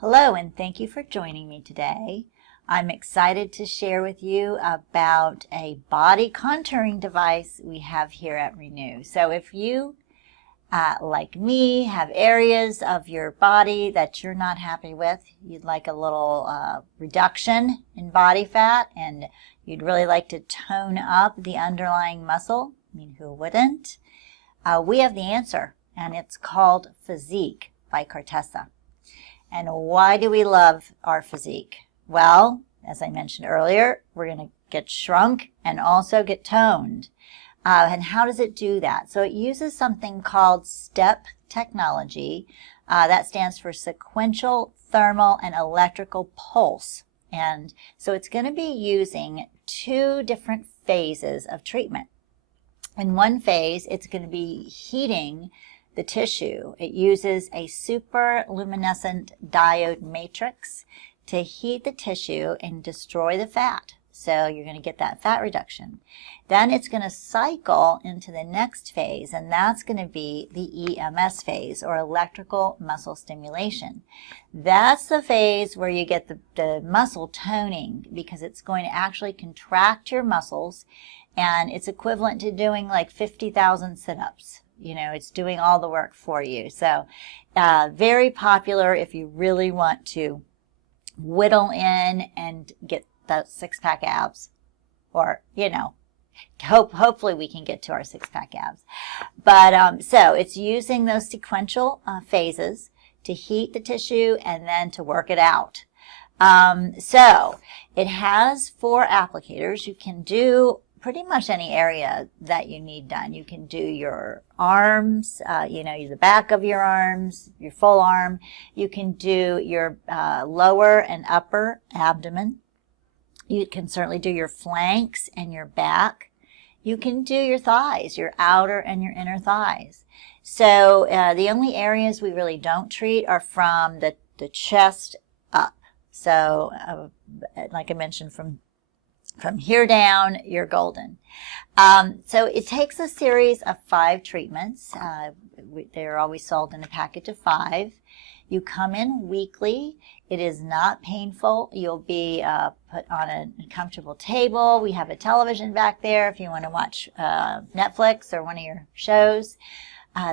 Hello, and thank you for joining me today. I'm excited to share with you about a body contouring device we have here at Renew. So if you, like me, have areas of your body that you're not happy with, you'd like a little reduction in body fat, and you'd really like to tone up the underlying muscle, I mean, who wouldn't? We have the answer, and it's called Physique by Cartessa. And why do we love our Physique? Well, as I mentioned earlier, we're going to get shrunk and also get toned. And how does it do that? So it uses something called STEP technology. That stands for Sequential Thermal and Electrical Pulse. And so it's going to be using two different phases of treatment. In one phase, it's going to be heating the tissue. It uses a super luminescent diode matrix to heat the tissue and destroy the fat. So you're going to get that fat reduction. Then it's going to cycle into the next phase, and that's going to be the EMS phase, or electrical muscle stimulation. That's the phase where you get the muscle toning, because it's going to actually contract your muscles, and it's equivalent to doing like 50,000 sit-ups. You know, it's doing all the work for you. So very popular if you really want to whittle in and get those six-pack abs, or, you know, hopefully we can get to our six-pack abs. But so it's using those sequential phases to heat the tissue and then to work it out. So it has 4 applicators. You can do pretty much any area that you need done. You can do your arms, you know, the back of your arms, your full arm. You can do your lower and upper abdomen. You can certainly do your flanks and your back. You can do your thighs, your outer and your inner thighs. So the only areas we really don't treat are from the chest up. So like I mentioned, from here down, you're golden. So it takes a series of 5 treatments. They're always sold in a package of 5. You come in weekly. It is not painful. You'll be put on a comfortable table. We have a television back there if you want to watch Netflix or one of your shows.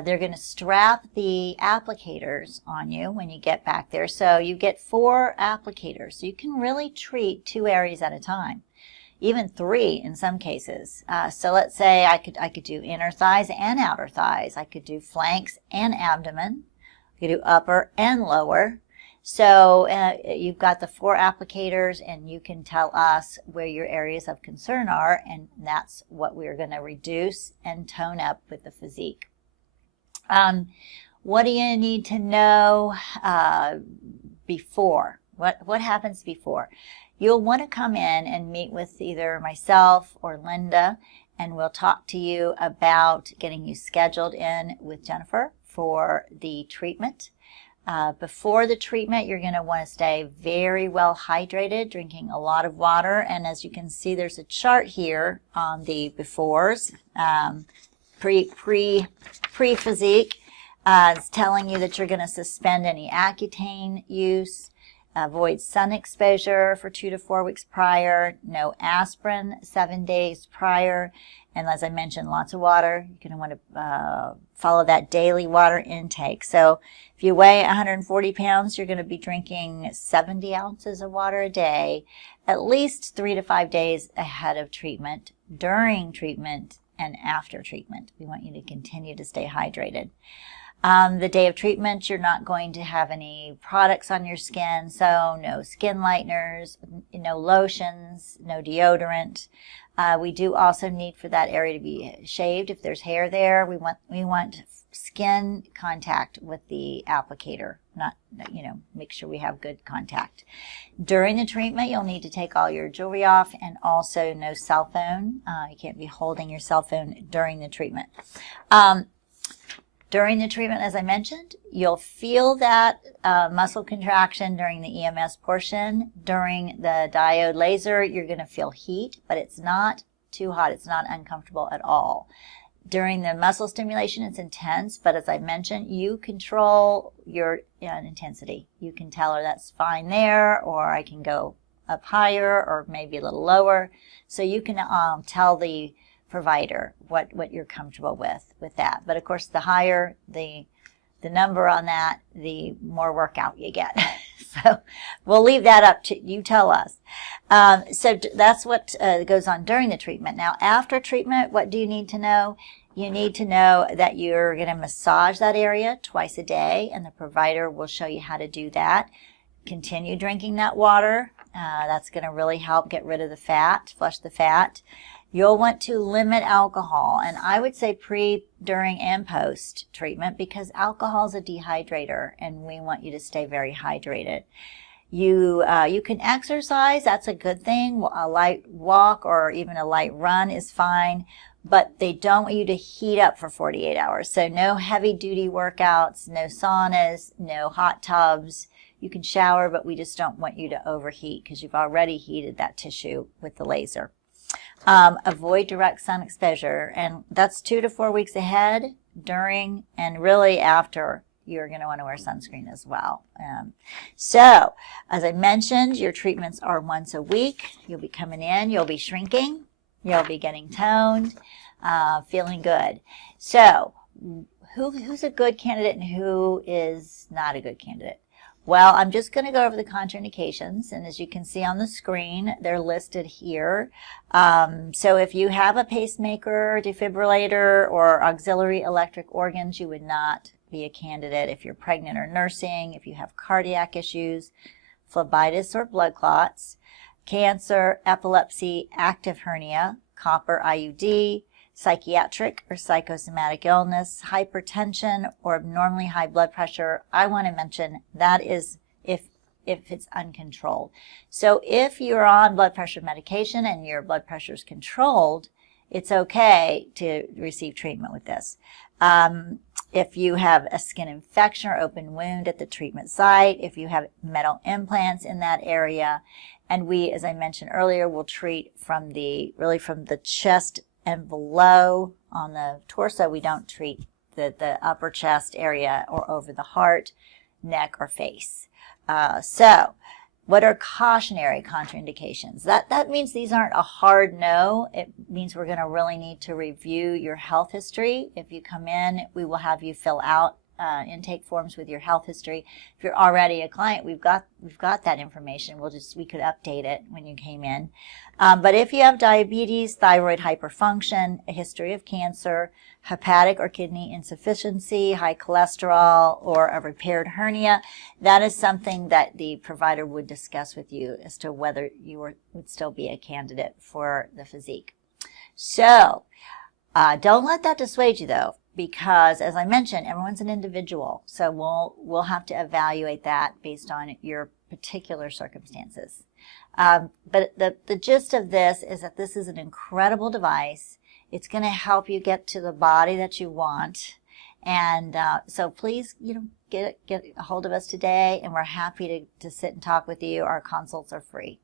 They're going to strap the applicators on you when you get back there. So you get 4 applicators. So you can really treat 2 areas at a time. Even 3 in some cases. So let's say I could do inner thighs and outer thighs. I could do flanks and abdomen. I could do upper and lower. So you've got the 4 applicators, and you can tell us where your areas of concern are, and that's what we're going to reduce and tone up with the Physique. What do you need to know before? What happens before? You'll want to come in and meet with either myself or Linda, and we'll talk to you about getting you scheduled in with Jennifer for the treatment. Before the treatment, you're going to want to stay very well hydrated, drinking a lot of water. And as you can see, there's a chart here on the befores, pre-Physique. It's telling you that you're going to suspend any Accutane use. Avoid sun exposure for 2 to 4 weeks prior. No aspirin 7 days prior. And as I mentioned, lots of water. You're going to want to follow that daily water intake. So if you weigh 140 pounds, you're going to be drinking 70 ounces of water a day, at least 3 to 5 days ahead of treatment, during treatment, and after treatment. We want you to continue to stay hydrated. The day of treatment, you're not going to have any products on your skin, so no skin lighteners, no lotions, no deodorant. We do also need for that area to be shaved if there's hair there. We want skin contact with the applicator, not, you know, make sure we have good contact. During the treatment, you'll need to take all your jewelry off, and also no cell phone. You can't be holding your cell phone during the treatment. During the treatment, as I mentioned, you'll feel that muscle contraction during the EMS portion. During the diode laser, you're going to feel heat, but it's not too hot. It's not uncomfortable at all. During the muscle stimulation, it's intense, but as I mentioned, you control your intensity. You can tell her that's fine there, or I can go up higher, or maybe a little lower. So you can tell the provider what you're comfortable with that. But of course, the higher the number on that, the more workout you get. So we'll leave that up to you. Tell us. So that's what goes on during the treatment. Now, after treatment, what do you need to know? You need to know that you're going to massage that area twice a day, and the provider will show you how to do that. Continue drinking that water. That's going to really help get rid of the fat, flush the fat. You'll want to limit alcohol, and I would say pre, during, and post treatment, because alcohol is a dehydrator, and we want you to stay very hydrated. You can exercise. That's a good thing. A light walk or even a light run is fine, but they don't want you to heat up for 48 hours. So no heavy-duty workouts, no saunas, no hot tubs. You can shower, but we just don't want you to overheat because you've already heated that tissue with the laser. Avoid direct sun exposure, and that's 2 to 4 weeks ahead, during, and really after. You're going to want to wear sunscreen as well. So, as I mentioned, your treatments are once a week. You'll be coming in, you'll be shrinking, you'll be getting toned, feeling good. So, who's a good candidate and who is not a good candidate? Well, I'm just going to go over the contraindications, and as you can see on the screen, they're listed here. So if you have a pacemaker, defibrillator, or auxiliary electric organs, you would not be a candidate. If you're pregnant or nursing, if you have cardiac issues, phlebitis or blood clots, cancer, epilepsy, active hernia, copper IUD, psychiatric or psychosomatic illness, hypertension, or abnormally high blood pressure, I want to mention that is if it's uncontrolled. So if you're on blood pressure medication and your blood pressure is controlled, it's okay to receive treatment with this. If you have a skin infection or open wound at the treatment site, if you have metal implants in that area, and we, as I mentioned earlier, will treat from the chest and below on the torso. We don't treat the upper chest area or over the heart, neck, or face. So what are cautionary contraindications? That means these aren't a hard no. It means we're going to really need to review your health history. If you come in, we will have you fill out intake forms with your health history. If you're already a client, we've got that information. We could update it when you came in. But if you have diabetes, thyroid hyperfunction, a history of cancer, hepatic or kidney insufficiency, high cholesterol, or a repaired hernia, that is something that the provider would discuss with you as to whether you would still be a candidate for the Physique. So don't let that dissuade you, though, because, as I mentioned, everyone's an individual. So we'll have to evaluate that based on your particular circumstances. But the gist of this is that this is an incredible device. It's going to help you get to the body that you want. And so please, get a hold of us today, and we're happy to sit and talk with you. Our consults are free.